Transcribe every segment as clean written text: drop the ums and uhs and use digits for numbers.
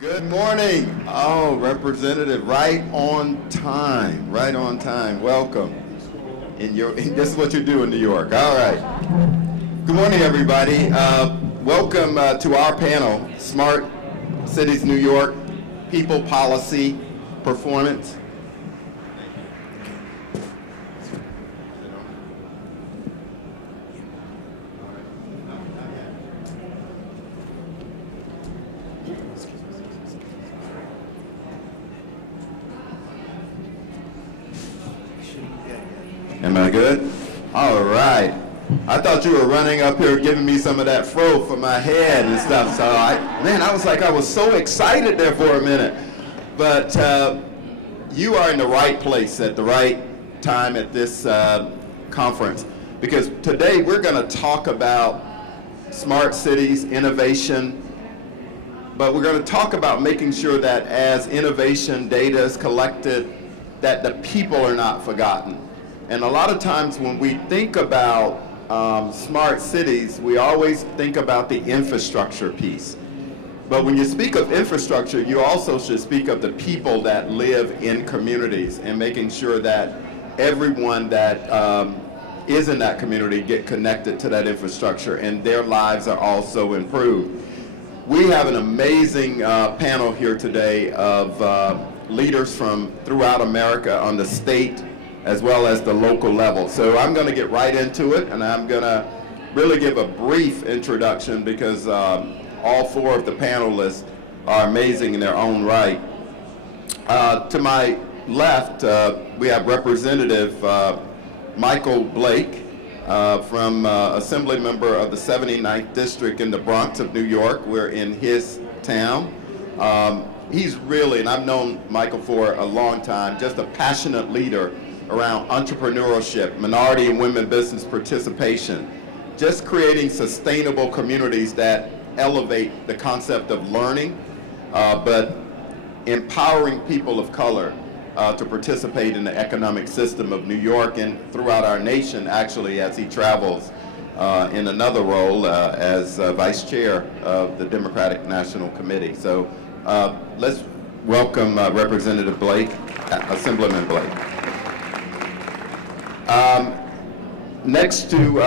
Good morning. Oh, Representative, right on time. Right on time. Welcome. This is what you do in New York. All right. Good morning, everybody. Welcome to our panel, Smart Cities New York, People Policy Performance. Am I good? All right. I thought you were running up here giving me some of that fro for my head and stuff. So I was so excited there for a minute. But you are in the right place at the right time at this conference, because today we're going to talk about smart cities, innovation, but we're going to talk about making sure that as innovation data is collected, that the people are not forgotten. And a lot of times when we think about smart cities, we always think about the infrastructure piece. But when you speak of infrastructure, you also should speak of the people that live in communities and making sure that everyone that is in that community get connected to that infrastructure and their lives are also improved. We have an amazing panel here today of leaders from throughout America on the state as well as the local level. So I'm going to get right into it, and I'm going to really give a brief introduction because all four of the panelists are amazing in their own right. To my left, we have Representative Michael Blake from Assembly Member of the 79th District in the Bronx of New York. We're in his town. He's really, and I've known Michael for a long time, just a passionate leader around entrepreneurship, minority and women business participation, just creating sustainable communities that elevate the concept of learning, but empowering people of color to participate in the economic system of New York and throughout our nation, actually, as he travels in another role as Vice Chair of the Democratic National Committee. So let's welcome Representative Blake, Assemblyman Blake. Next to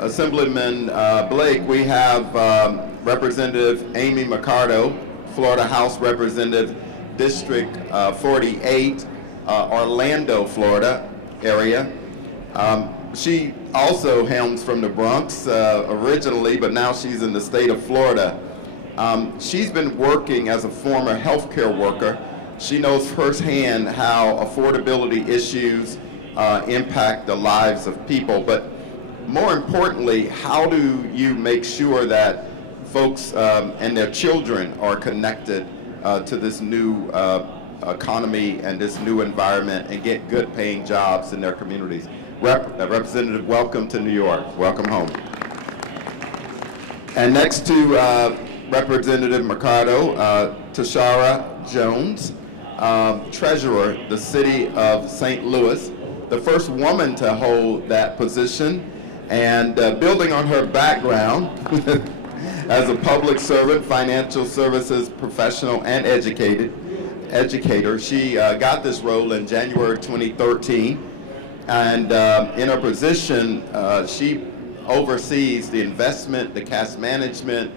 Assemblyman Blake, we have Representative Amy Mercado, Florida House Representative, District 48, Orlando, Florida area. She also hails from the Bronx originally, but now she's in the state of Florida. She's been working as a former healthcare worker. She knows firsthand how affordability issues impact the lives of people, but more importantly, how do you make sure that folks and their children are connected to this new economy and this new environment and get good paying jobs in their communities? Representative, welcome to New York. Welcome home. And next to Representative Mercado, Tishaura Jones, Treasurer, the City of St. Louis, the first woman to hold that position, and building on her background as a public servant, financial services professional, and educator, she got this role in January 2013, and in her position, she oversees the investment, the cash management,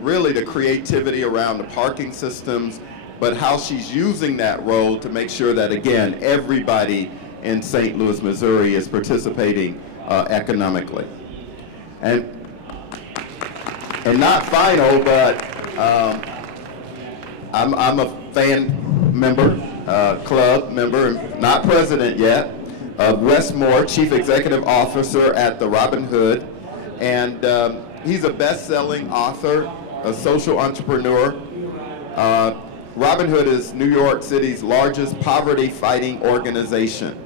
really the creativity around the parking systems, but how she's using that role to make sure that, again, everybody in St. Louis, Missouri is participating economically. And not final, but I'm a fan member, club member, not president yet, of Westmore, Chief Executive Officer at the Robin Hood. And he's a best-selling author, a social entrepreneur. Robin Hood is New York City's largest poverty-fighting organization.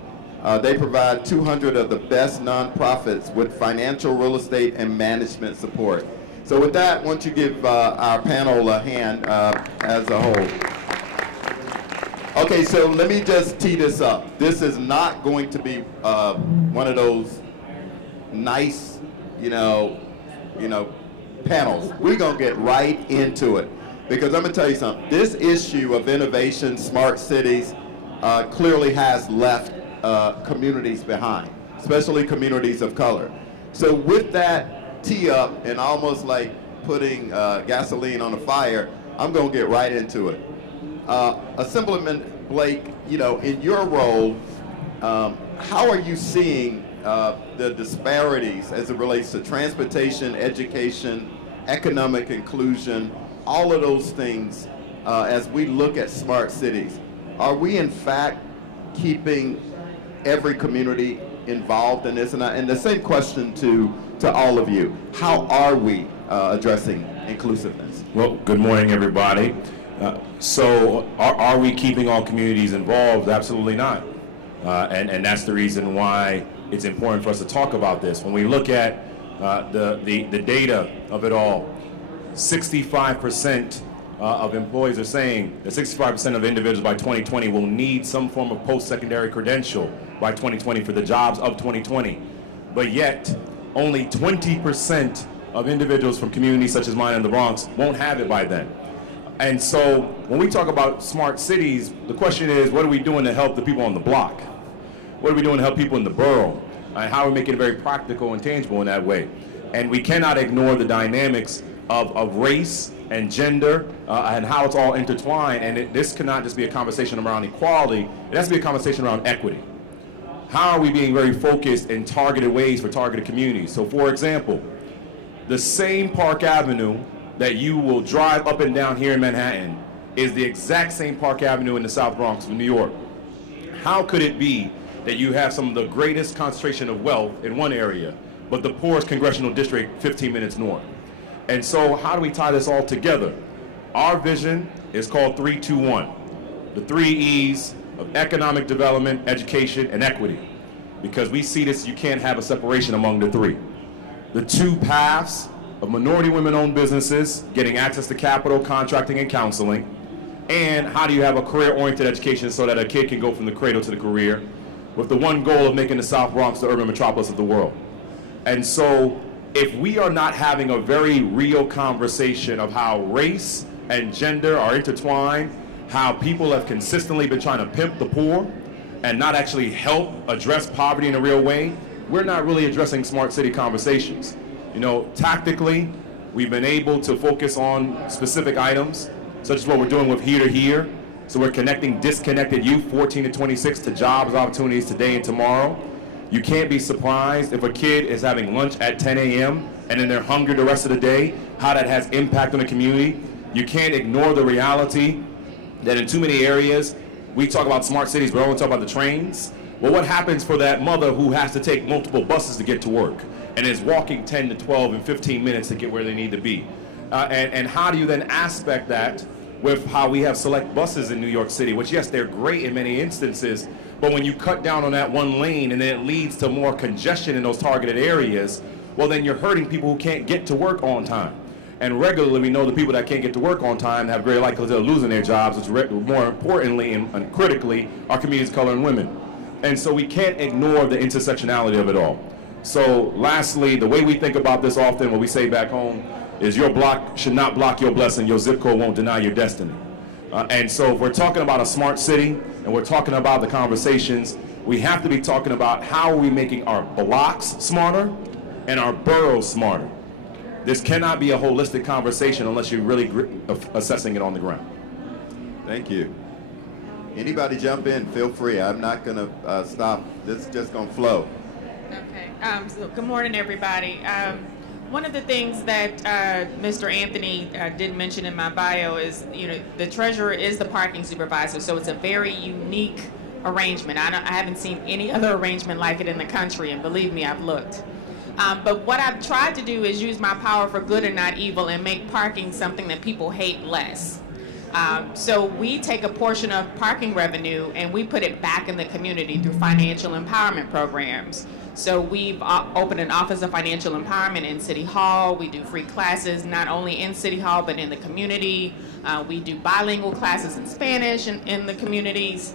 They provide 200 of the best nonprofits with financial, real estate, and management support. So with that, why don't you give our panel a hand as a whole. Okay, so let me just tee this up. This is not going to be one of those nice, panels. We're going to get right into it. Because I'm going to tell you something. This issue of innovation, smart cities, clearly has left communities behind, especially communities of color. So with that tee up and almost like putting gasoline on a fire, I'm going to get right into it. Assemblyman Blake, you know, in your role, how are you seeing the disparities as it relates to transportation, education, economic inclusion, all of those things as we look at smart cities? Are we in fact keeping every community involved in this? And the same question to all of you. How are we addressing inclusiveness? Well, good morning, everybody. So are we keeping all communities involved? Absolutely not. And that's the reason why it's important for us to talk about this. When we look at the data of it all, 65% of employees are saying that 65% of individuals by 2020 will need some form of post-secondary credential by 2020 for the jobs of 2020. But yet, only 20% of individuals from communities such as mine in the Bronx won't have it by then. And so when we talk about smart cities, the question is, what are we doing to help the people on the block? What are we doing to help people in the borough? And how are we making it very practical and tangible in that way? And we cannot ignore the dynamics of race and gender and how it's all intertwined. And this cannot just be a conversation around equality. It has to be a conversation around equity. How are we being very focused in targeted ways for targeted communities? So for example, the same Park Avenue that you will drive up and down here in Manhattan is the exact same Park Avenue in the South Bronx of New York. How could it be that you have some of the greatest concentration of wealth in one area, but the poorest congressional district 15 minutes north? And so how do we tie this all together? Our vision is called 3-2-1, the 3 E's of economic development, education, and equity. Because we see this, you can't have a separation among the 3. The 2 paths of minority women-owned businesses, getting access to capital, contracting, and counseling, and how do you have a career-oriented education so that a kid can go from the cradle to the career, with the one goal of making the South Bronx the urban metropolis of the world. And so if we are not having a very real conversation of how race and gender are intertwined, how people have consistently been trying to pimp the poor and not actually help address poverty in a real way, we're not really addressing smart city conversations. You know, tactically, we've been able to focus on specific items, such as what we're doing with Here to Here. So we're connecting disconnected youth, 14 to 26, to jobs opportunities today and tomorrow. You can't be surprised if a kid is having lunch at 10 a.m. and then they're hungry the rest of the day, how that has impact on the community. You can't ignore the reality that in too many areas, we talk about smart cities, but we only talk about the trains. Well, what happens for that mother who has to take multiple buses to get to work and is walking 10 to 12 and 15 minutes to get where they need to be? And how do you then aspect that with how we have select buses in New York City, which, yes, they're great in many instances, but when you cut down on that one lane and then it leads to more congestion in those targeted areas, well, then you're hurting people who can't get to work on time. And regularly, we know the people that can't get to work on time have very likelihood of losing their jobs, which more importantly and critically are communities of color and women. And so we can't ignore the intersectionality of it all. So lastly, the way we think about this often, what we say back home, is your block should not block your blessing, your zip code won't deny your destiny. And so if we're talking about a smart city, and we're talking about the conversations, we have to be talking about how are we making our blocks smarter and our boroughs smarter. This cannot be a holistic conversation unless you're really assessing it on the ground. Thank you. Anybody jump in, feel free. I'm not going to stop. This is just going to flow. Okay. So good morning, everybody. One of the things that Mr. Anthony did mention in my bio is, you know, the treasurer is the parking supervisor, so it's a very unique arrangement. I haven't seen any other arrangement like it in the country, and believe me, I've looked. But what I've tried to do is use my power for good and not evil and make parking something that people hate less. So we take a portion of parking revenue and we put it back in the community through financial empowerment programs. So we've opened an Office of Financial Empowerment in City Hall. We do free classes not only in City Hall but in the community. We do bilingual classes in Spanish in the communities.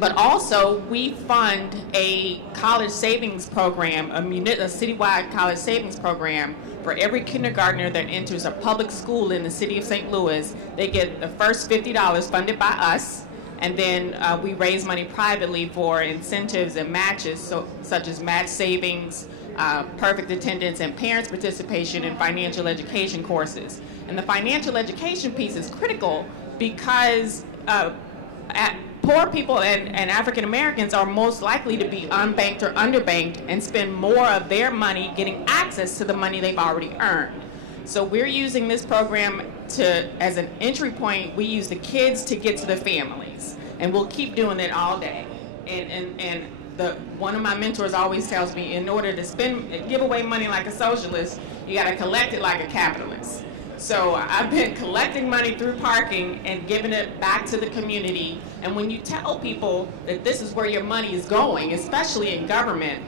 But also, we fund a college savings program, a citywide college savings program for every kindergartner that enters a public school in the city of St. Louis. They get the first $50 funded by us, and then we raise money privately for incentives and matches, such as match savings, perfect attendance, and parents' participation in financial education courses. And the financial education piece is critical because poor people and African Americans are most likely to be unbanked or underbanked and spend more of their money getting access to the money they've already earned. So we're using this program as an entry point. We use the kids to get to the families, and we'll keep doing it all day. And one of my mentors always tells me, in order to give away money like a socialist, you got to collect it like a capitalist. So I've been collecting money through parking and giving it back to the community. And when you tell people that this is where your money is going, especially in government,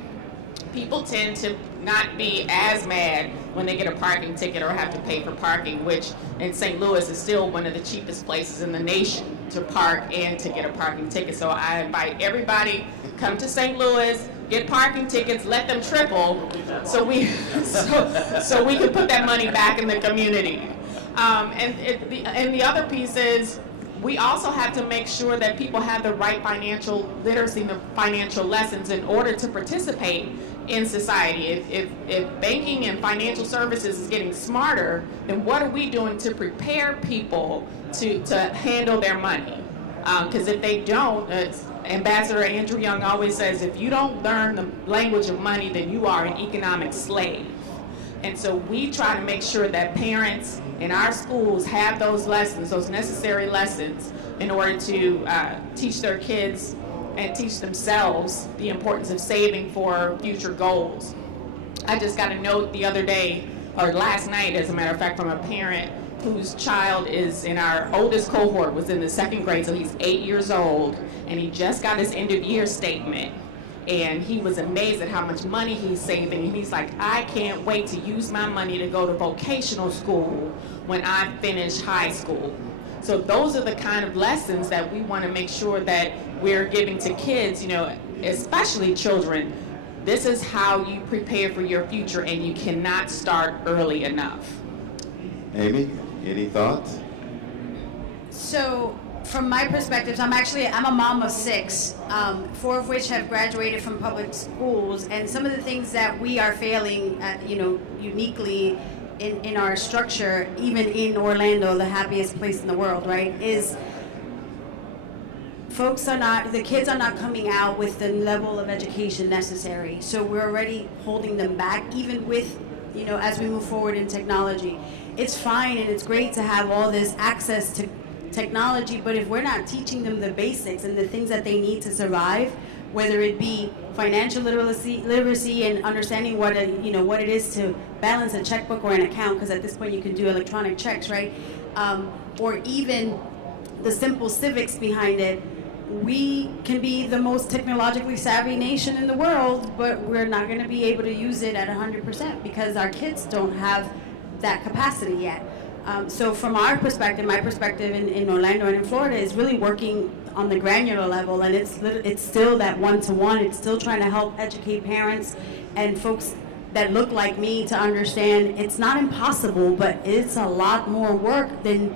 people tend to not be as mad when they get a parking ticket or have to pay for parking, which in St. Louis is still one of the cheapest places in the nation to park and to get a parking ticket. So I invite everybody, come to St. Louis, get parking tickets, let them triple, so we can put that money back in the community. And the other piece is, we also have to make sure that people have the right financial literacy, the financial lessons in order to participate in society. If banking and financial services is getting smarter, then what are we doing to prepare people to handle their money? Because if they don't, Ambassador Andrew Young always says, if you don't learn the language of money, then you are an economic slave. And so we try to make sure that parents in our schools have those lessons, those necessary lessons, in order to teach their kids and teach themselves the importance of saving for future goals. I just got a note the other day, or last night as a matter of fact, from a parent whose child is in our oldest cohort, was in the 2nd grade, so he's 8 years old, and he just got his end of year statement. And he was amazed at how much money he's saving. And he's like, I can't wait to use my money to go to vocational school when I finish high school. So those are the kind of lessons that we want to make sure that we're giving to kids, you know, especially children. This is how you prepare for your future, and you cannot start early enough. Amy, any thoughts? So, from my perspective, I'm a mom of 6, 4 of which have graduated from public schools, and some of the things that we are failing at, uniquely in our structure, even in Orlando, the happiest place in the world, right, is the kids are not coming out with the level of education necessary. So we're already holding them back, even with, as we move forward in technology. It's fine and it's great to have all this access to technology, but if we're not teaching them the basics and the things that they need to survive, whether it be financial literacy and understanding what it is to balance a checkbook or an account, because at this point you can do electronic checks, right? Or even the simple civics behind it. We can be the most technologically savvy nation in the world, but we're not going to be able to use it at 100% because our kids don't have that capacity yet. So from our perspective, my perspective in Orlando and in Florida is really working on the granular level, and it's still that one-to-one. It's still trying to help educate parents and folks that look like me to understand it's not impossible, but it's a lot more work than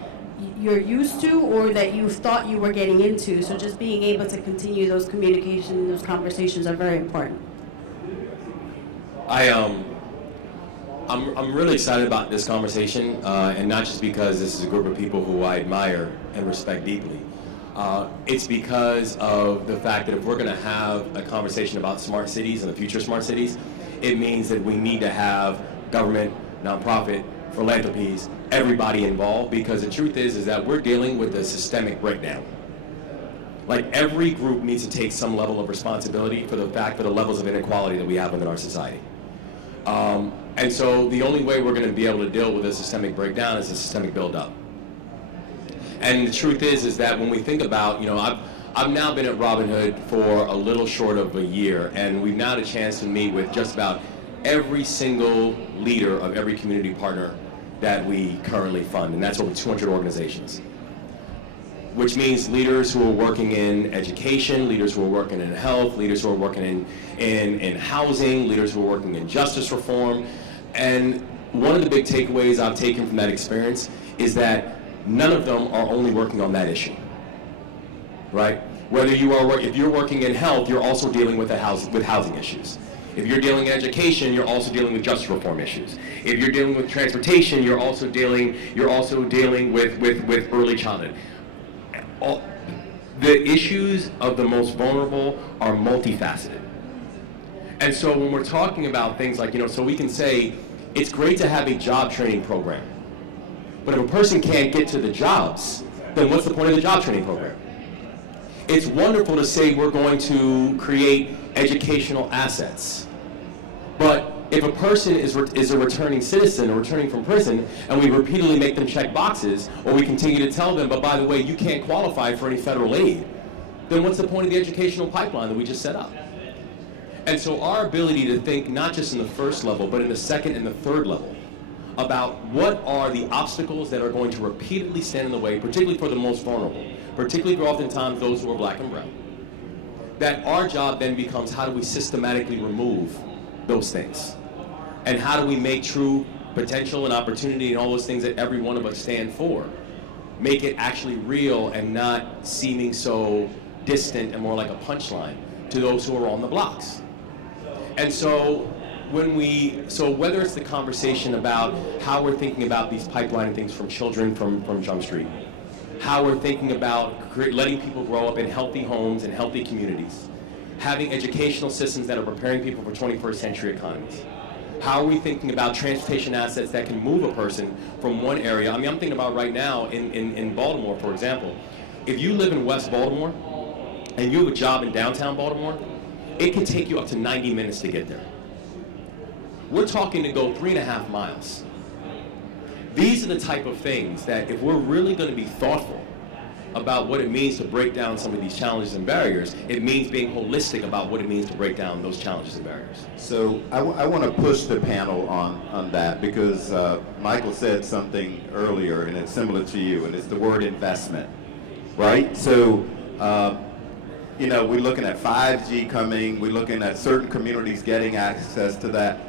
you're used to or that you thought you were getting into. So just being able to continue those communications, those conversations are very important. I'm really excited about this conversation, and not just because this is a group of people who I admire and respect deeply. It's because of the fact that if we're going to have a conversation about smart cities and the future of smart cities, it means that we need to have government, nonprofit, philanthropies, everybody involved, because the truth is that we're dealing with a systemic breakdown. Like, every group needs to take some level of responsibility for the levels of inequality that we have within our society. And so the only way we're going to be able to deal with a systemic breakdown is a systemic build-up. And the truth is that when we think about, I've now been at Robin Hood for a little short of a year, and we've now had a chance to meet with just about every single leader of every community partner that we currently fund, and that's over 200 organizations. which means leaders who are working in education, leaders who are working in health, leaders who are working in housing, leaders who are working in justice reform. And one of the big takeaways I've taken from that experience is that none of them are only working on that issue, right? Whether you are, if you're working in health, you're also dealing with housing issues. If you're dealing in education, you're also dealing with justice reform issues. If you're dealing with transportation, you're also dealing with early childhood. The issues of the most vulnerable are multifaceted. And so when we're talking about things like, so we can say, it's great to have a job training program. But if a person can't get to the jobs, then what's the point of the job training program? It's wonderful to say we're going to create educational assets. But if a person is a returning citizen or returning from prison, and we repeatedly make them check boxes, or we continue to tell them, but by the way, you can't qualify for any federal aid, then what's the point of the educational pipeline that we just set up? And so our ability to think not just in the first level, but in the second and the third level, about what are the obstacles that are going to repeatedly stand in the way, particularly for the most vulnerable, particularly for oftentimes those who are black and brown, that our job then becomes how do we systematically remove those things? And how do we make true potential and opportunity and all those things that every one of us stand for, make it actually real and not seeming so distant and more like a punchline to those who are on the blocks? And so whether it's the conversation about how we're thinking about these pipeline things from children from Jump Street, how we're thinking about letting people grow up in healthy homes and healthy communities, having educational systems that are preparing people for 21st century economies. How are we thinking about transportation assets that can move a person from one area? I mean, I'm thinking about right now in Baltimore, for example. If you live in West Baltimore and you have a job in downtown Baltimore, it can take you up to 90 minutes to get there. We're talking to go 3.5 miles. These are the type of things that if we're really going to be thoughtful about what it means to break down some of these challenges and barriers, it means being holistic about what it means to break down those challenges and barriers. So I want to push the panel on that because Michael said something earlier, and it's similar to you, and it's the word investment, right? So, we're looking at 5G coming, we're looking at certain communities getting access to that.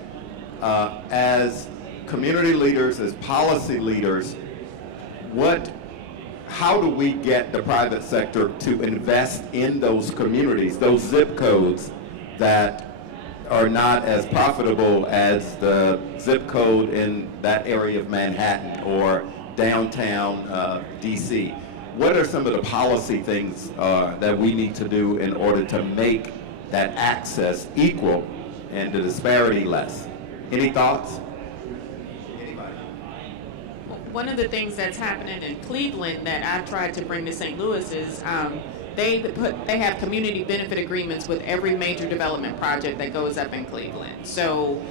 As community leaders, as policy leaders, how do we get the private sector to invest in those communities, those zip codes that are not as profitable as the zip code in that area of Manhattan or downtown DC? What are some of the policy things that we need to do in order to make that access equal and the disparity less? Any thoughts? One of the things that's happening in Cleveland that I've tried to bring to St. Louis is they have community benefit agreements with every major development project that goes up in Cleveland. So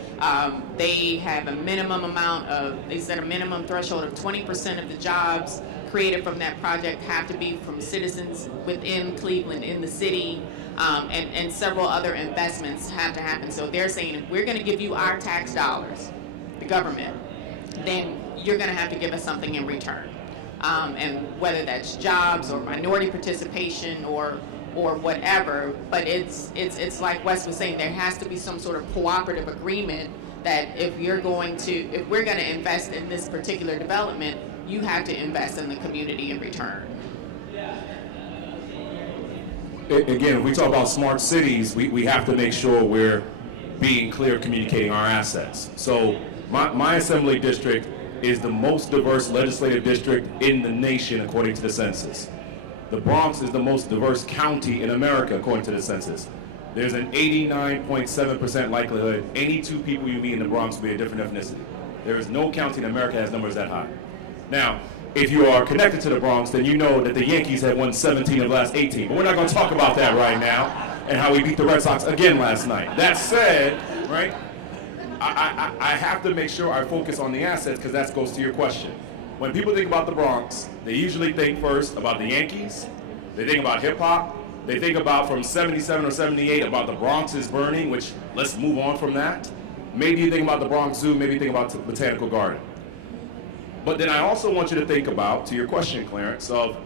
they have a minimum they set a minimum threshold of 20% of the jobs created from that project have to be from citizens within Cleveland, in the city, and several other investments have to happen. So they're saying, if we're going to give you our tax dollars, the government, then you're going to have to give us something in return. And whether that's jobs or minority participation or whatever, but it's like Wes was saying, there has to be some sort of cooperative agreement that if we're going to invest in this particular development, you have to invest in the community in return. Again, if we talk about smart cities, we have to make sure we're being clear communicating our assets. So my assembly district is the most diverse legislative district in the nation according to the census. The Bronx is the most diverse county in America according to the census. There's an 89.7% likelihood any two people you meet in the Bronx will be a different ethnicity. There is no county in America that has numbers that high. Now, if you are connected to the Bronx, then you know that the Yankees have won 17 of the last 18. But we're not going to talk about that right now and how we beat the Red Sox again last night. That said, right, I have to make sure I focus on the assets because that goes to your question. When people think about the Bronx, they usually think first about the Yankees. They think about hip-hop. They think about from 77 or 78 about the Bronx is burning, which let's move on from that. Maybe you think about the Bronx Zoo, maybe you think about the Botanical Garden. But then I also want you to think about, to your question, Clarence, of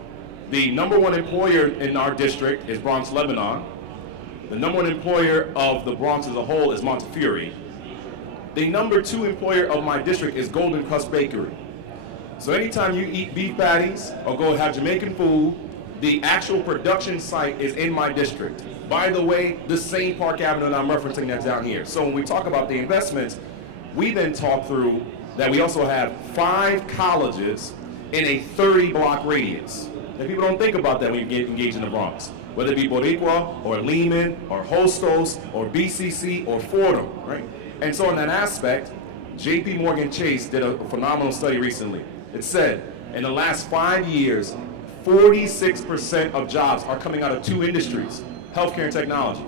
The #1 employer in our district is Bronx, Lebanon. The #1 employer of the Bronx as a whole is Montefiore. The #2 employer of my district is Golden Crust Bakery. So anytime you eat beef patties or go have Jamaican food, the actual production site is in my district. By the way, the same Park Avenue that I'm referencing that's down here. So when we talk about the investments, we then talk through that we also have 5 colleges in a 30-block radius. And people don't think about that when you get engaged in the Bronx. Whether it be Boricua or Lehman or Hostos or BCC or Fordham, right? And so in that aspect, JP Morgan Chase did a phenomenal study recently. It said in the last 5 years, 46% of jobs are coming out of 2 industries, healthcare and technology.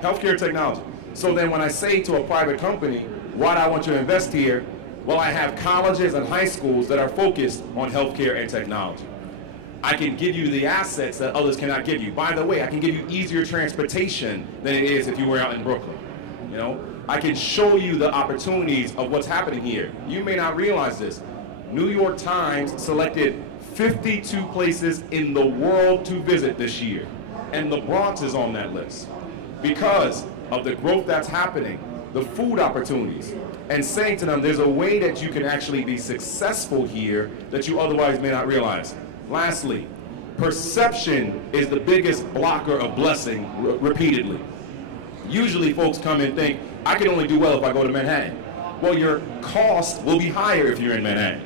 Healthcare and technology. So then when I say to a private company, why do I want you to invest here? Well, I have colleges and high schools that are focused on healthcare and technology. I can give you the assets that others cannot give you. By the way, I can give you easier transportation than it is if you were out in Brooklyn. You know, I can show you the opportunities of what's happening here. You may not realize this. New York Times selected 52 places in the world to visit this year, and the Bronx is on that list because of the growth that's happening, the food opportunities, and saying to them there's a way that you can actually be successful here that you otherwise may not realize. Lastly, perception is the biggest blocker of blessing repeatedly. Usually folks come and think, I can only do well if I go to Manhattan. Well, your cost will be higher if you're in Manhattan.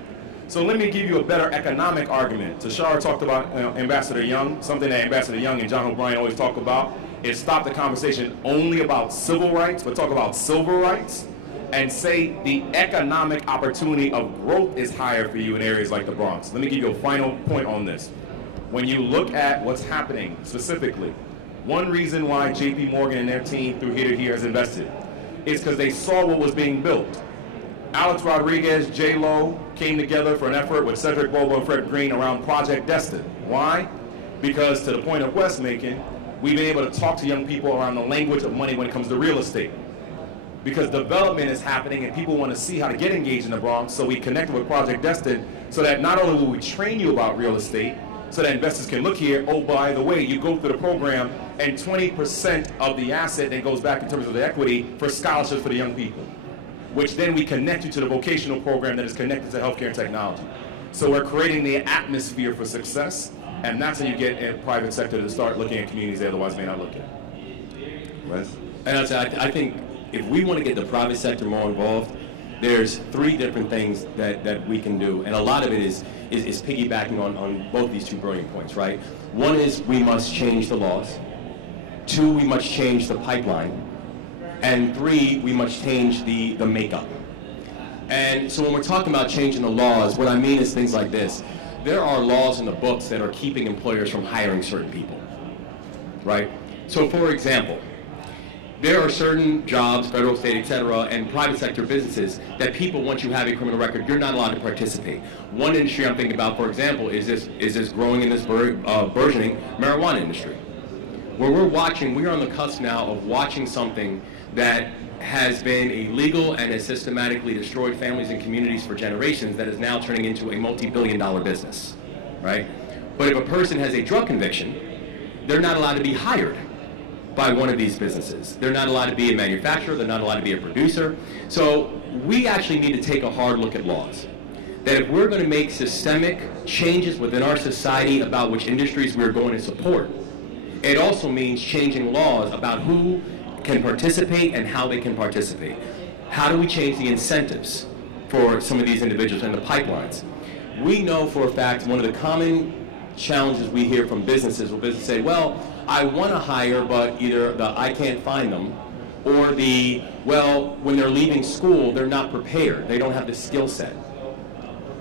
So let me give you a better economic argument. Tishaura talked about Ambassador Young. Something that Ambassador Young and John O'Brien always talk about is stop the conversation only about civil rights, but talk about civil rights and say the economic opportunity of growth is higher for you in areas like the Bronx. Let me give you a final point on this. When you look at what's happening specifically, one reason why JP Morgan and their team through Here to Here has invested is because they saw what was being built. Alex Rodriguez, J-Lo came together for an effort with Cedric Bobo and Fred Green around Project Destined. Why? Because to the point of Wes making, we've been able to talk to young people around the language of money when it comes to real estate. Because development is happening and people want to see how to get engaged in the Bronx, so we connected with Project Destined so that not only will we train you about real estate, so that investors can look here, oh, by the way, you go through the program and 20% of the asset then goes back in terms of the equity for scholarships for the young people, which then we connect you to the vocational program that is connected to healthcare and technology. So we're creating the atmosphere for success, and that's how you get a private sector to start looking at communities they otherwise may not look at. Wes? And I think if we want to get the private sector more involved, there's 3 different things that we can do, and a lot of it is piggybacking on both these 2 brilliant points, right? One is we must change the laws. 2, we must change the pipeline. And 3, we must change the makeup. And so when we're talking about changing the laws, what I mean is things like this. There are laws in the books that are keeping employers from hiring certain people, right? So for example, there are certain jobs, federal, state, etc., and private sector businesses that people, once you have a criminal record, you're not allowed to participate. One industry I'm thinking about, for example, is this growing in this burgeoning marijuana industry. Where we're on the cusp now of watching something that has been illegal and has systematically destroyed families and communities for generations that is now turning into a multi-billion-dollar business, right? But if a person has a drug conviction, they're not allowed to be hired by one of these businesses. They're not allowed to be a manufacturer, they're not allowed to be a producer. So we actually need to take a hard look at laws. That if we're going to make systemic changes within our society about which industries we're going to support, it also means changing laws about who can participate and how they can participate. How do we change the incentives for some of these individuals and the pipelines? We know for a fact one of the common challenges we hear from businesses will businesses say, well, I want to hire, but either the I can't find them, or the, well, when they're leaving school, they're not prepared. They don't have the skill set.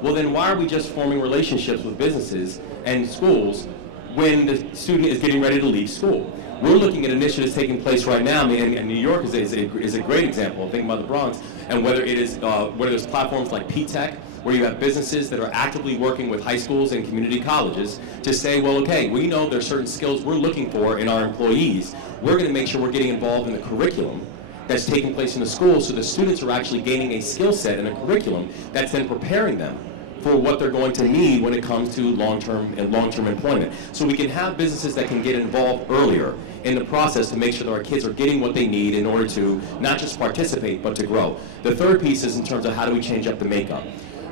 Well, then why are we just forming relationships with businesses and schools when the student is getting ready to leave school? We're looking at initiatives taking place right now, and New York is a great example. Thinking about the Bronx, and whether it is whether there's platforms like P-Tech, where you have businesses that are actively working with high schools and community colleges to say, well, okay, we know there's certain skills we're looking for in our employees. We're going to make sure we're getting involved in the curriculum that's taking place in the schools, so the students are actually gaining a skill set and a curriculum that's then preparing them for what they're going to need when it comes to long-term employment. So we can have businesses that can get involved earlier in the process to make sure that our kids are getting what they need in order to not just participate, but to grow. The third piece is in terms of how do we change up the makeup.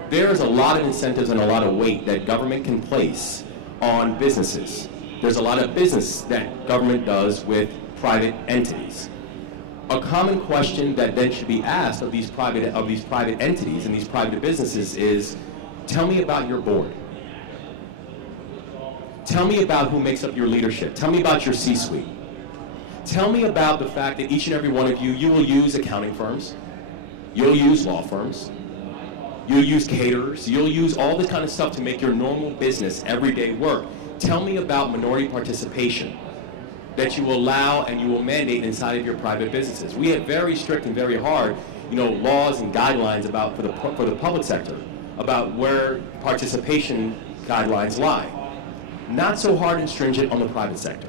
There's a lot of incentives and a lot of weight that government can place on businesses. There's a lot of business that government does with private entities. A common question that then should be asked of these private entities and these private businesses is, tell me about your board. Tell me about who makes up your leadership. Tell me about your C-suite. Tell me about the fact that each and every one of you will use accounting firms, you'll use law firms, you'll use caterers, you'll use all this kind of stuff to make your normal business, everyday work. Tell me about minority participation that you will allow and you will mandate inside of your private businesses. We have very strict and very hard, laws and guidelines about for the public sector about where participation guidelines lie. Not so hard and stringent on the private sector.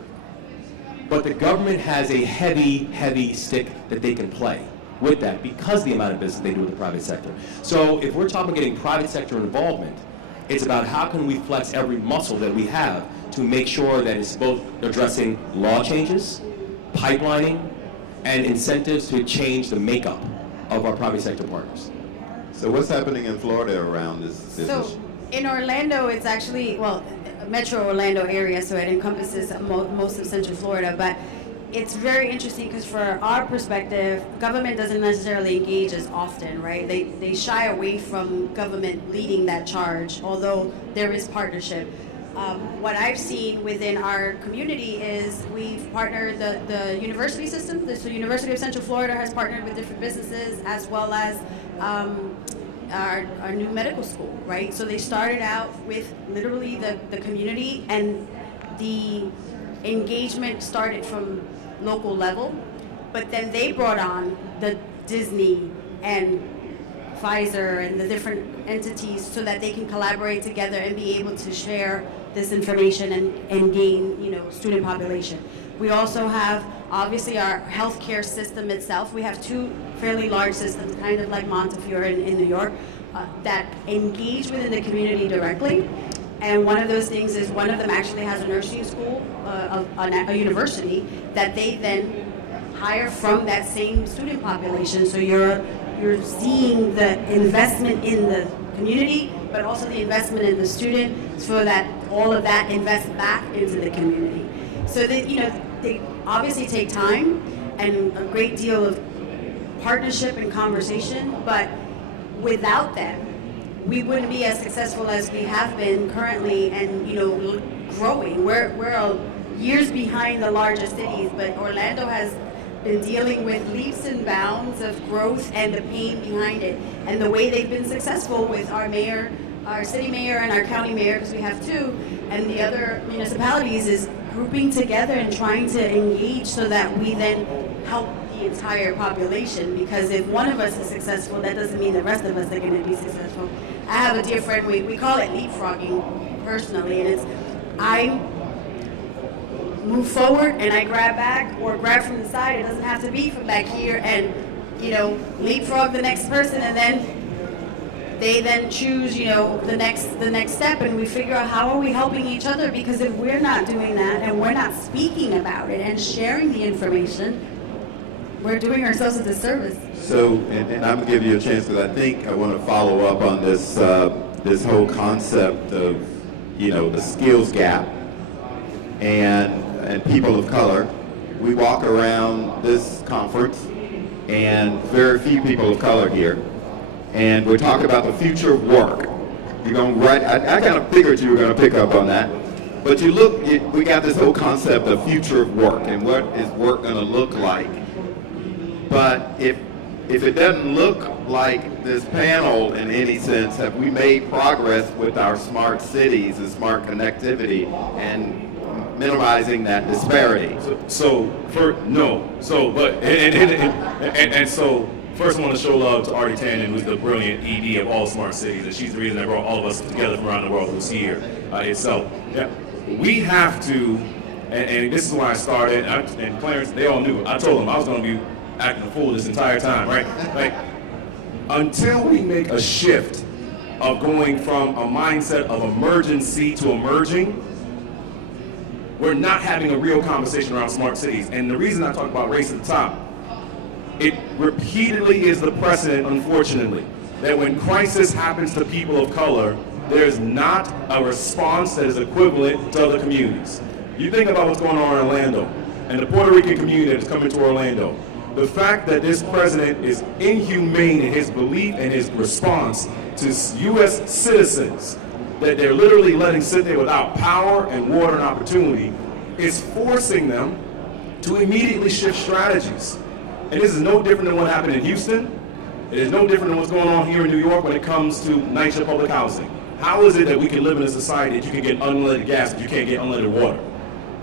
But the government has a heavy, heavy stick that they can play with that because of the amount of business they do with the private sector. So if we're talking about getting private sector involvement, it's about how can we flex every muscle that we have to make sure that it's both addressing law changes, pipelining, and incentives to change the makeup of our private sector partners. So what's happening in Florida around this issue? So in Orlando, it's actually, Metro Orlando area, so it encompasses most of Central Florida, but it's very interesting because for our perspective, government doesn't necessarily engage as often, right? They shy away from government leading that charge, although there is partnership. What I've seen within our community is we've partnered the university system. The University of Central Florida has partnered with different businesses as well as our new medical school, right? So they started out with literally the community, and the engagement started from local level, but then they brought on the Disney and Pfizer and the different entities so that they can collaborate together and be able to share this information and gain, student population. We also have, obviously, our healthcare system itself. We have two fairly large systems, kind of like Montefiore in New York, that engage within the community directly. And one of those things is one of them actually has a nursing school, a university, that they then hire from that same student population. So you're seeing the investment in the community, but also the investment in the student, so that all of that invests back into the community. So that, they obviously take time and a great deal of partnership and conversation, but without them, we wouldn't be as successful as we have been currently, and growing. We're years behind the larger cities, but Orlando has been dealing with leaps and bounds of growth and the pain behind it. And the way they've been successful with our mayor, our city mayor and our county mayor, because we have two, and the other municipalities, is grouping together and trying to engage so that we then help the entire population. Because if one of us is successful, that doesn't mean the rest of us are going to be successful. I have a dear friend, we call it leapfrogging personally, and it's I move forward and I grab back or grab from the side. It doesn't have to be from back here, and leapfrog the next person, and then they then choose the next step, and we figure out how are we helping each other, because if we're not doing that and we're not speaking about it and sharing the information, we're doing ourselves a disservice. So, and I'm going to give you a chance, because I think I want to follow up on this this whole concept of the skills gap and people of color. We walk around this conference and very few people of color here, and we're talking about the future of work. You're going right. I kind of figured you were going to pick up on that, but we got this whole concept of future of work and what is work going to look like. But if it doesn't look like this panel in any sense, have we made progress with our smart cities and smart connectivity and minimizing that disparity? So first I want to show love to Artie Tannen, who's the brilliant ED of all smart cities, and she's the reason that brought all of us together from around the world who's here itself. Yeah, we have to, and this is why I started, and Clarence, they all knew. I told them I was going to be acting a fool this entire time, right? Like, until we make a shift of going from a mindset of emergency to emerging, we're not having a real conversation around smart cities. And the reason I talk about race at the top, it repeatedly is the precedent, unfortunately, that when crisis happens to people of color, there's not a response that is equivalent to other communities. You think about what's going on in Orlando and the Puerto Rican community that's coming to Orlando. The fact that this president is inhumane in his belief and his response to U.S. citizens that they're literally letting sit there without power and water and opportunity is forcing them to immediately shift strategies. And this is no different than what happened in Houston. It is no different than what's going on here in New York when it comes to NYCHA public housing. How is it that we can live in a society that you can get unleaded gas but you can't get unleaded water?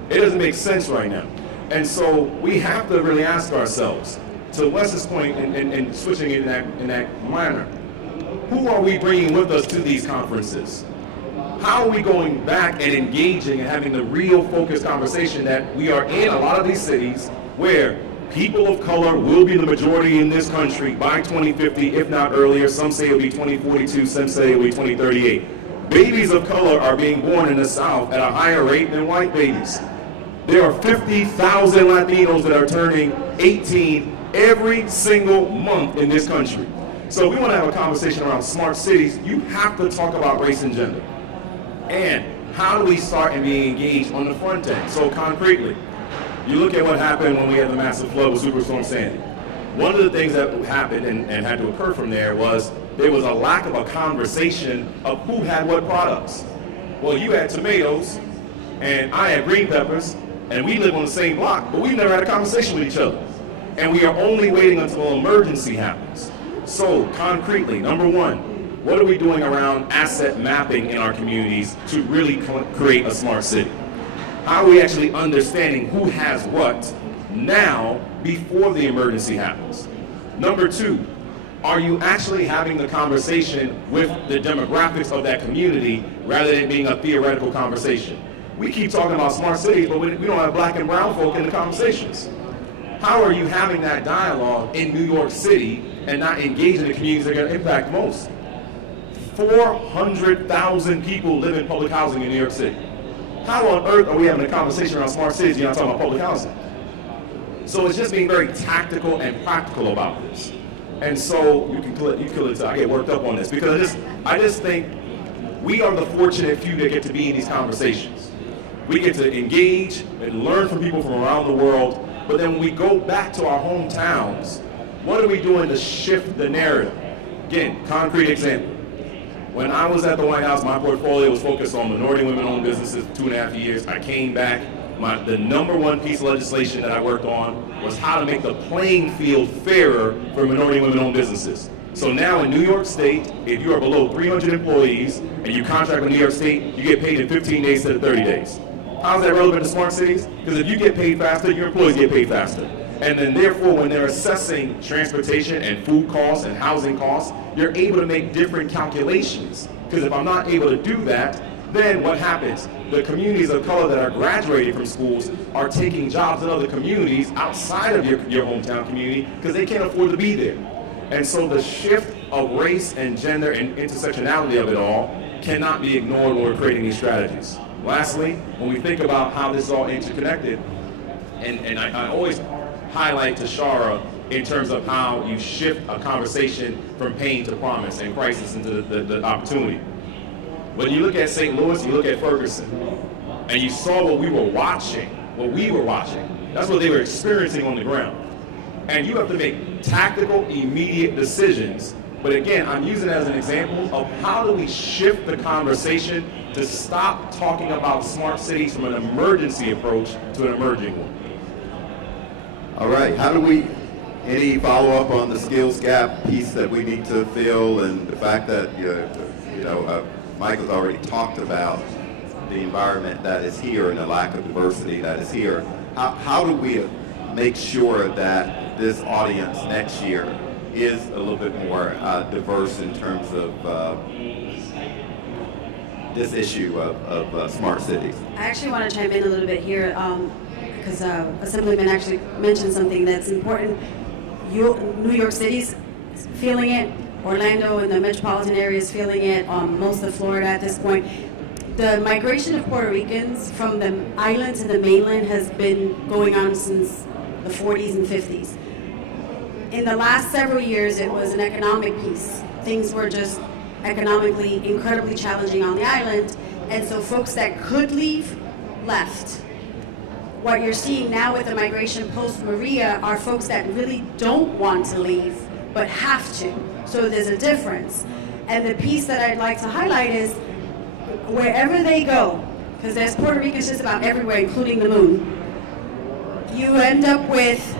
It doesn't make sense right now. And so we have to really ask ourselves, to Wes's point and switching it in that manner, who are we bringing with us to these conferences? How are we going back and engaging and having the real focused conversation that we are in a lot of these cities where people of color will be the majority in this country by 2050, if not earlier. Some say it'll be 2042, some say it'll be 2038. Babies of color are being born in the South at a higher rate than white babies. There are 50,000 Latinos that are turning 18 every single month in this country. So we want to have a conversation around smart cities. You have to talk about race and gender. And how do we start and be engaged on the front end? So concretely, you look at what happened when we had the massive flood with Superstorm Sandy. One of the things that happened and had to occur from there was a lack of a conversation of who had what products. Well, you had tomatoes, and I had green peppers, and we live on the same block, but we've never had a conversation with each other. And we are only waiting until an emergency happens. So, concretely, number one, what are we doing around asset mapping in our communities to really create a smart city? How are we actually understanding who has what now before the emergency happens? Number two, are you actually having the conversation with the demographics of that community rather than being a theoretical conversation? We keep talking about smart cities, but we don't have black and brown folk in the conversations. How are you having that dialogue in New York City and not engaging the communities that are going to impact most? 400,000 people live in public housing in New York City. How on earth are we having a conversation around smart cities and you're not talking about public housing? So it's just being very tactical and practical about this. And so you kill it. I get worked up on this because I just think we are the fortunate few that get to be in these conversations. We get to engage and learn from people from around the world, but then when we go back to our hometowns, what are we doing to shift the narrative? Again, concrete example. When I was at the White House, my portfolio was focused on minority women-owned businesses for 2.5 years. I came back. The number one piece of legislation that I worked on was how to make the playing field fairer for minority women-owned businesses. So now in New York State, if you are below 300 employees and you contract with New York State, you get paid in 15 days instead of 30 days. How is that relevant to smart cities? Because if you get paid faster, your employees get paid faster. And then therefore, when they're assessing transportation and food costs and housing costs, you're able to make different calculations. Because if I'm not able to do that, then what happens? The communities of color that are graduating from schools are taking jobs in other communities outside of your hometown community because they can't afford to be there. And so the shift of race and gender and intersectionality of it all cannot be ignored when we're creating these strategies. Lastly, when we think about how this is all interconnected, and I always highlight Tishaura in terms of how you shift a conversation from pain to promise and crisis into the opportunity. When you look at St. Louis, you look at Ferguson, and you saw what we were watching, that's what they were experiencing on the ground. And you have to make tactical, immediate decisions. But again, I'm using it as an example of how do we shift the conversation to stop talking about smart cities from an emergency approach to an emerging one. All right, how do we, any follow-up on the skills gap piece that we need to fill and the fact that, Michael's already talked about the environment that is here and the lack of diversity that is here. How do we make sure that this audience next year is a little bit more diverse in terms of this issue of smart cities? I actually want to chime in a little bit here because Assemblyman actually mentioned something that's important. New York City's feeling it. Orlando and the metropolitan area is feeling it, most of Florida at this point. The migration of Puerto Ricans from the island to the mainland has been going on since the 40s and 50s. In the last several years, it was an economic piece. Things were just economically incredibly challenging on the island, and so folks that could leave, left. What you're seeing now with the migration post-Maria are folks that really don't want to leave, but have to. So there's a difference. And the piece that I'd like to highlight is wherever they go, because there's Puerto Ricans just about everywhere, including the moon, you end up with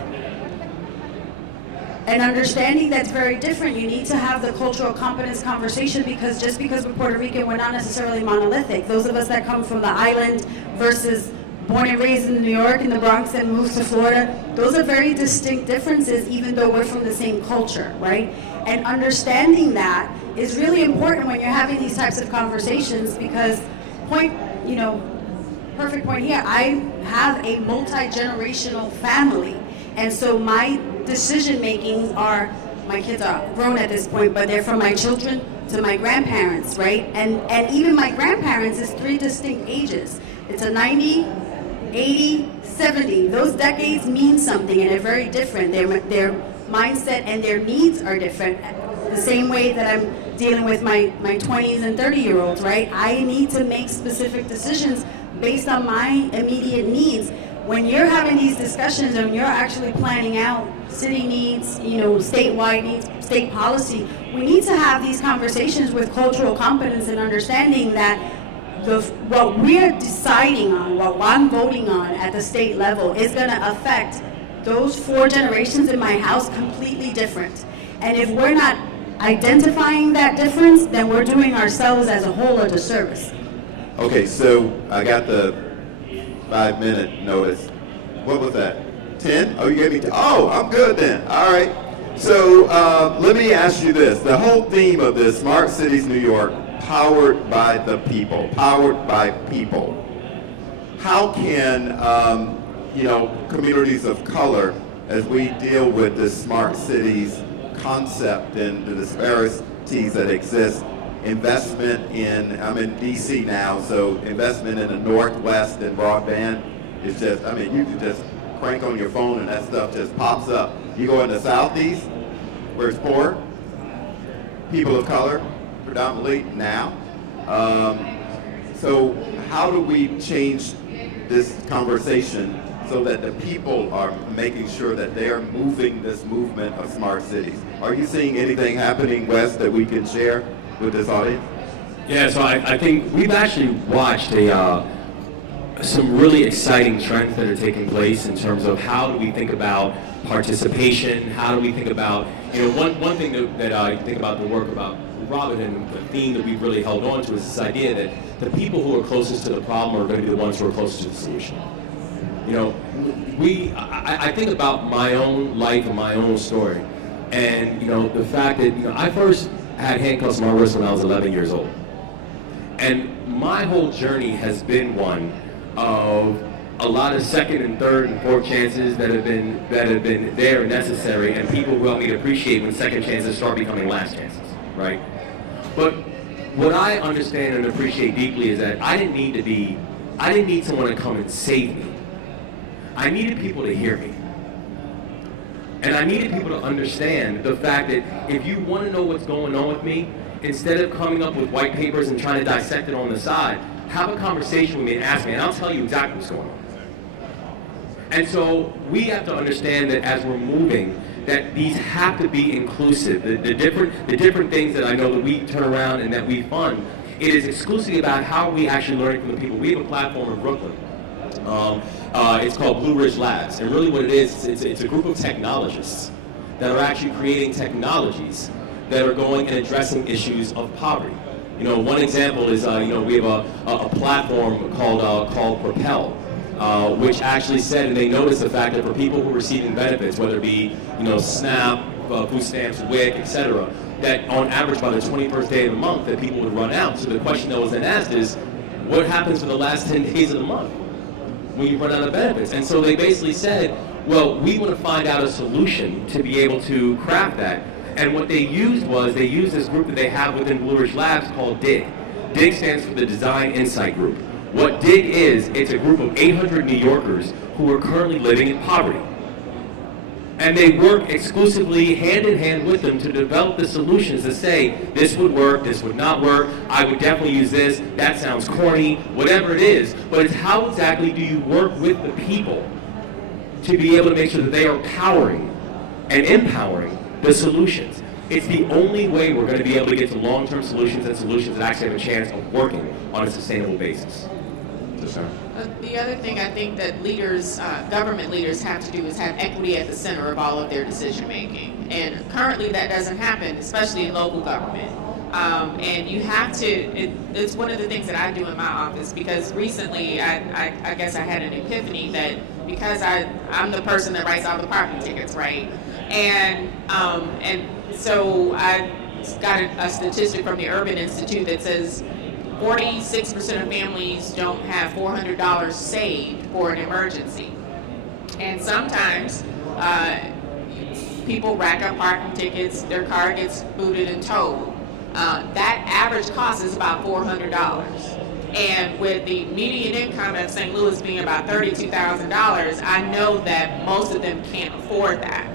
an understanding that's very different. You need to have the cultural competence conversation, because just because we're Puerto Rican, we're not necessarily monolithic. Those of us that come from the island versus born and raised in New York, in the Bronx, and moved to Florida, those are very distinct differences, even though we're from the same culture, right? And understanding that is really important when you're having these types of conversations, because perfect point here, I have a multi-generational family, and so my decision makings are, my kids are grown at this point, but they're from my children to my grandparents, right? And even my grandparents is 3 distinct ages. It's a 90, 80, 70. Those decades mean something, and they're very different. Their mindset and their needs are different. The same way that I'm dealing with my 20s and 30-year-olds, right? I need to make specific decisions based on my immediate needs. When you're having these discussions and you're actually planning out city needs, statewide needs, state policy, we need to have these conversations with cultural competence and understanding that what we're deciding on, what I'm voting on at the state level is going to affect those 4 generations in my house completely different. And if we're not identifying that difference, then we're doing ourselves as a whole a disservice. Okay, so I got the 5-minute notice. What was that? 10? Oh, you gave me 10. Oh, I'm good then. All right. So let me ask you this. The whole theme of this, Smart Cities New York, powered by the people, powered by people. How can, communities of color, as we deal with this smart cities concept and the disparities that exist, investment in, I'm in DC now, so investment in the Northwest and broadband is just, you can just crank on your phone and that stuff just pops up. You go in the Southeast, where it's poor, people of color, predominantly now. So how do we change this conversation so that the people are making sure that they are moving this movement of smart cities? Are you seeing anything happening, Wes, that we can share with this audience? Yeah, so I think we've actually watched some really exciting trends that are taking place in terms of how do we think about participation, how do we think about, one thing that I think about the work about Robin and the theme that we've really held on to is this idea that the people who are closest to the problem are going to be the ones who are closest to the solution. I think about my own life and my own story, and the fact that I first had handcuffs on my wrist when I was 11 years old, and my whole journey has been one of a lot of second and third and fourth chances that have been there and necessary, and people who help me to appreciate when second chances start becoming last chances, right? But what I understand and appreciate deeply is that I didn't need someone to come and save me. I needed people to hear me. And I needed people to understand the fact that if you want to know what's going on with me, instead of coming up with white papers and trying to dissect it on the side, have a conversation with me and ask me, and I'll tell you exactly what's going on. And so we have to understand that as we're moving, that these have to be inclusive. The different things that I know that we turn around and that we fund, it is exclusively about how we actually learning from the people. We have a platform in Brooklyn. It's called Blue Ridge Labs, and really what it is, it's a group of technologists that are actually creating technologies that are going and addressing issues of poverty. One example is, we have a platform called Propel, which actually said, and they noticed the fact that for people who are receiving benefits, whether it be, SNAP, food stamps, WIC, etc., that on average by the 21st day of the month that people would run out. So the question that was then asked is, what happens for the last 10 days of the month when you run out of benefits? And so they basically said, well, we want to find out a solution to be able to craft that. And what they used was, they used this group that they have within Blue Ridge Labs called DIG. DIG stands for the Design Insight Group. What DIG is, it's a group of 800 New Yorkers who are currently living in poverty. And they work exclusively hand in hand with them to develop the solutions to say, this would work, this would not work, I would definitely use this, that sounds corny, whatever it is. But it's how exactly do you work with the people to be able to make sure that they are powering and empowering the solutions. It's the only way we're going to be able to get to long-term solutions and solutions that actually have a chance of working on a sustainable basis. The other thing I think that leaders, government leaders have to do is have equity at the center of all of their decision making. And currently that doesn't happen, especially in local government. And you have to, it's one of the things that I do in my office, because recently I guess I had an epiphany that because I'm the person that writes all the parking tickets, right? And so I got a statistic from the Urban Institute that says 46% of families don't have $400 saved for an emergency. And sometimes people rack up parking tickets, their car gets booted and towed. That average cost is about $400. And with the median income of St. Louis being about $32,000, I know that most of them can't afford that.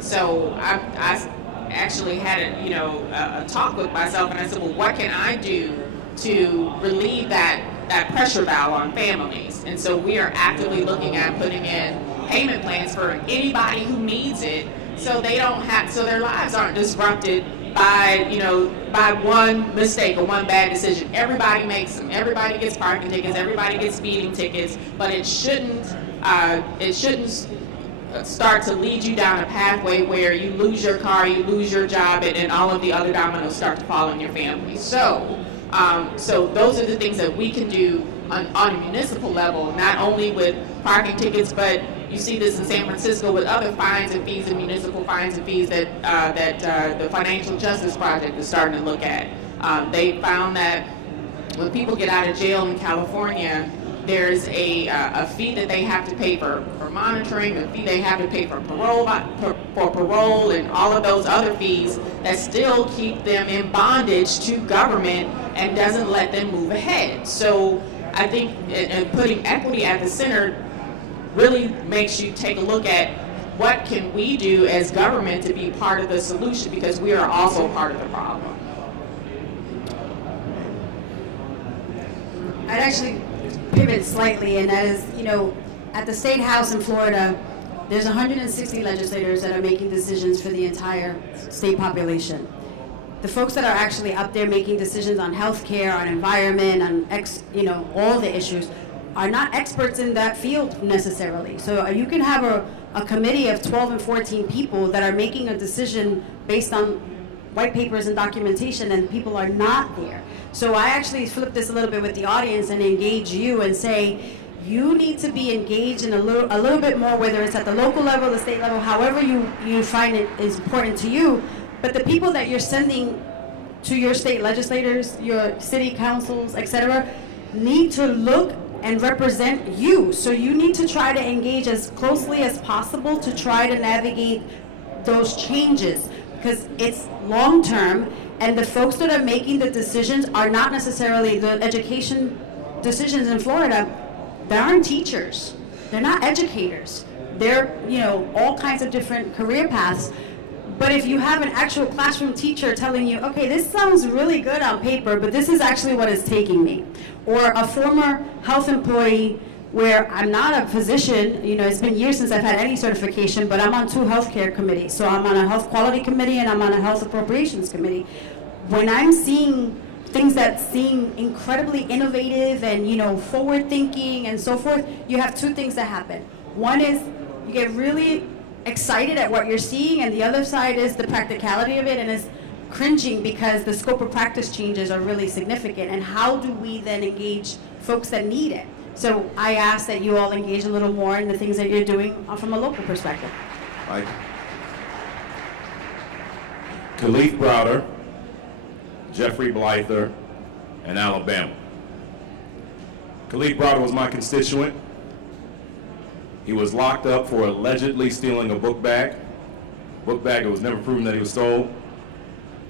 So I actually had a talk with myself, and I said, well, what can I do to relieve that pressure valve on families? And so we are actively looking at putting in payment plans for anybody who needs it, so they don't have, so their lives aren't disrupted by one mistake or one bad decision. Everybody makes them. Everybody gets parking tickets. Everybody gets speeding tickets. But it shouldn't start to lead you down a pathway where you lose your car, you lose your job, and all of the other dominoes start to fall on your family. So those are the things that we can do on a municipal level, not only with parking tickets, but you see this in San Francisco with other fines and fees and municipal fines and fees that the Financial Justice Project is starting to look at. They found that when people get out of jail in California, there's a fee that they have to pay for monitoring, the fee they have to pay for parole, and all of those other fees that still keep them in bondage to government and doesn't let them move ahead. So I think putting equity at the center really makes you take a look at what can we do as government to be part of the solution, because we are also part of the problem. I'd actually pivot slightly, and that is, at the State House in Florida, there's 160 legislators that are making decisions for the entire state population. The folks that are actually up there making decisions on healthcare, on environment, on all the issues, are not experts in that field necessarily. So you can have a committee of 12 and 14 people that are making a decision based on white papers and documentation, and people are not there. So I actually flip this a little bit with the audience and engage you and say, you need to be engaged in a little bit more, whether it's at the local level, the state level, however you find it is important to you. But the people that you're sending to your state legislators, your city councils, etc., need to look and represent you. So you need to try to engage as closely as possible to try to navigate those changes, because it's long term, and the folks that are making the decisions are not necessarily the education decisions in Florida. They aren't teachers. They're not educators. They're, all kinds of different career paths. But if you have an actual classroom teacher telling you, okay, this sounds really good on paper, but this is actually what it's taking me. Or a former health employee where I'm not a physician, it's been years since I've had any certification, but I'm on 2 healthcare committees. So I'm on a health quality committee and I'm on a health appropriations committee. When I'm seeing things that seem incredibly innovative and, forward thinking and so forth, you have 2 things that happen. One is you get really excited at what you're seeing, and the other side is the practicality of it, and is cringing because the scope of practice changes are really significant. And how do we then engage folks that need it? So I ask that you all engage a little more in the things that you're doing from a local perspective. Mike. Khalif Browder, Jeffrey Blythe, and Alabama. Khalif Browder was my constituent. He was locked up for allegedly stealing a book bag. It was never proven that he was stole.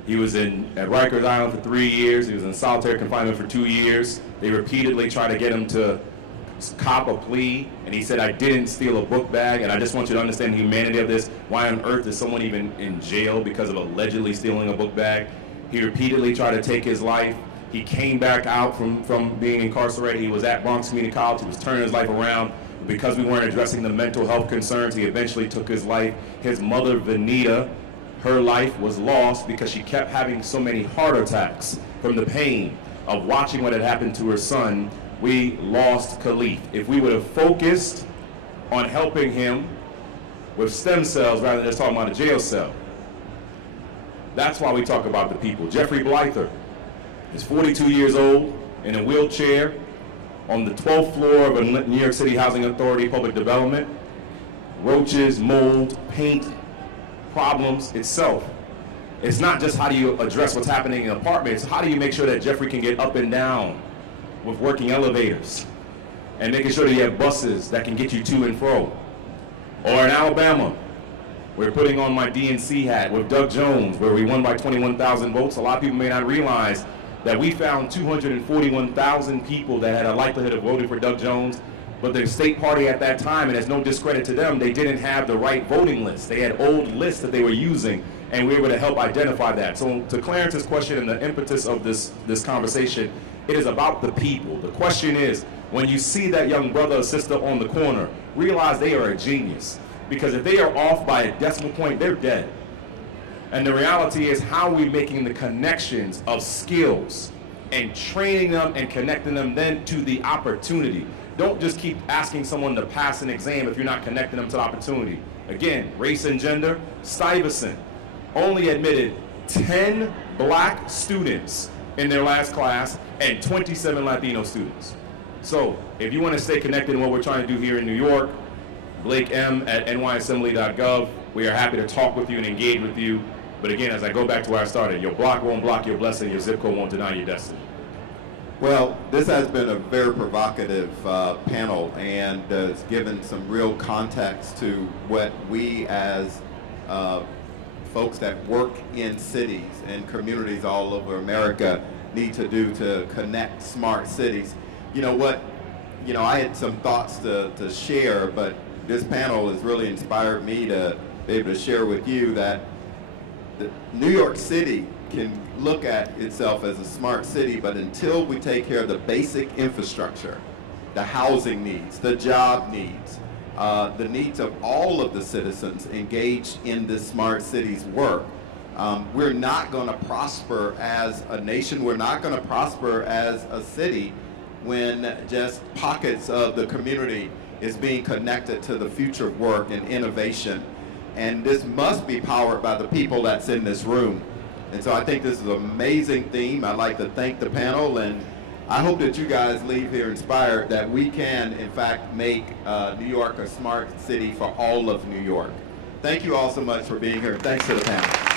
He was at Rikers Island for 3 years. He was in solitary confinement for 2 years. They repeatedly tried to get him to cop a plea, and he said, I didn't steal a book bag, and I just want you to understand the humanity of this. Why on earth is someone even in jail because of allegedly stealing a book bag? He repeatedly tried to take his life. He came back out from being incarcerated. He was at Bronx Community College. He was turning his life around. Because we weren't addressing the mental health concerns, he eventually took his life. His mother, Vanita, her life was lost because she kept having so many heart attacks from the pain of watching what had happened to her son. We lost Khalif. If we would have focused on helping him with stem cells rather than just talking about a jail cell. That's why we talk about the people. Jeffrey Blythe is 42 years old, in a wheelchair, on the 12th floor of a New York City Housing Authority public development. Roaches, mold, paint, problems itself. It's not just how do you address what's happening in an apartment, it's how do you make sure that Jeffrey can get up and down with working elevators and making sure that you have buses that can get you to and fro. Or in Alabama, we're putting on my DNC hat with Doug Jones, where we won by 21,000 votes. A lot of people may not realize that we found 241,000 people that had a likelihood of voting for Doug Jones, but the state party at that time, and there's no discredit to them, they didn't have the right voting list. They had old lists that they were using, and we were able to help identify that. So to Clarence's question and the impetus of this conversation, it is about the people. The question is, when you see that young brother or sister on the corner, realize they are a genius. Because if they are off by a decimal point, they're dead. And the reality is, how are we making the connections of skills and training them and connecting them then to the opportunity? Don't just keep asking someone to pass an exam if you're not connecting them to the opportunity. Again, race and gender, Stuyvesant only admitted 10 black students in their last class and 27 Latino students. So if you want to stay connected in what we're trying to do here in New York, Blake M at nyassembly.gov. We are happy to talk with you and engage with you. But again, as I go back to where I started, your block won't block your blessing, your zip code won't deny your destiny. Well, this has been a very provocative panel, and it's given some real context to what we as folks that work in cities and communities all over America need to do to connect smart cities. You know what? You know, I had some thoughts to share, but this panel has really inspired me to be able to share with you that New York City can look at itself as a smart city, but until we take care of the basic infrastructure, the housing needs, the job needs, the needs of all of the citizens engaged in this smart cities work, we're not going to prosper as a nation, we're not going to prosper as a city when just pockets of the community is being connected to the future of work and innovation. And this must be powered by the people that's in this room. And so I think this is an amazing theme. I'd like to thank the panel, and I hope that you guys leave here inspired that we can, in fact, make New York a smart city for all of New York. Thank you all so much for being here. Thanks to the panel.